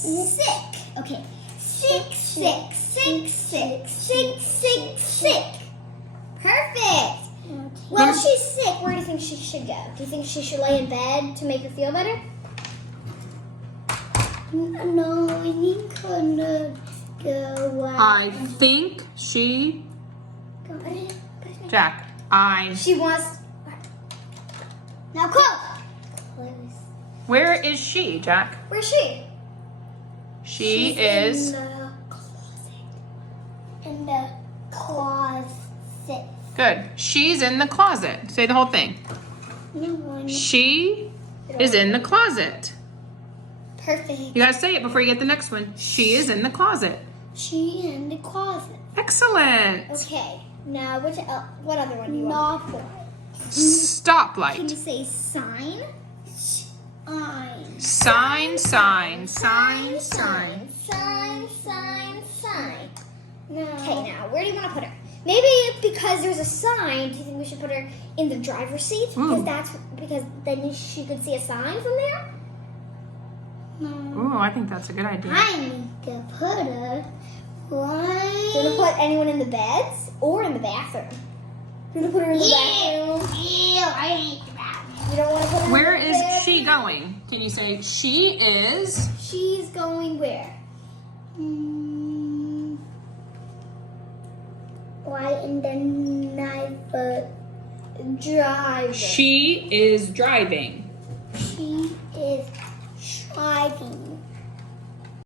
Sick. Okay. Sick. Perfect. Well, she's sick. Where do you think she should go? Do you think she should lay in bed to make her feel better? No, we couldn't go out. I think she... Jack, She wants... Now close. Where is she, Jack? Where's she? She's in the closet. In the closet. Good. She's in the closet. Say the whole thing. She is in the closet. Perfect. You gotta say it before you get the next one. She is in the closet. She in the closet. Excellent. Okay. Now, what other one do you want? Can you Stoplight. say sign? Sign. Sign. No. Okay, now, where do you want to put her? Maybe because there's a sign, do you think we should put her in the driver's seat? Because then she could see a sign from there? Ooh, I think that's a good idea. I need to put her right... Do you want to put anyone in the beds or in the bathroom? Do you want to put her in the bathroom? Ew, I hate the bathroom. You don't want to put her Where in the is bathroom? she going? Can you say she is? She's going where? Right in the driver. She is driving. She is driving.